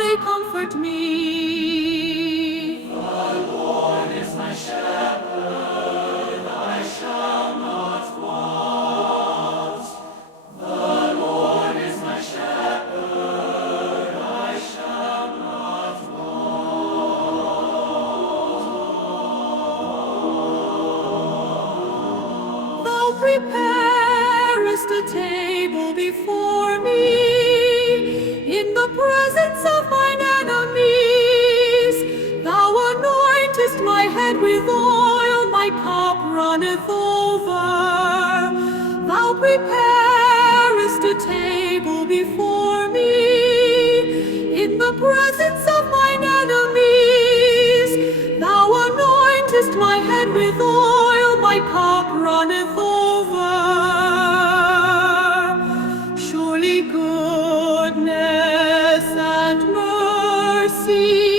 they comfort me. The Lord is my shepherd, I shall not want. The Lord is my shepherd, I shall not want. Thou preparest a table before me in the presence of mine enemies. Thou anointest my head with oil, my cup runneth over. Thou preparest a table before me in the presence of mine enemies. Thou anointest my head with oil, my cup runneth over. Surely goodness and mercy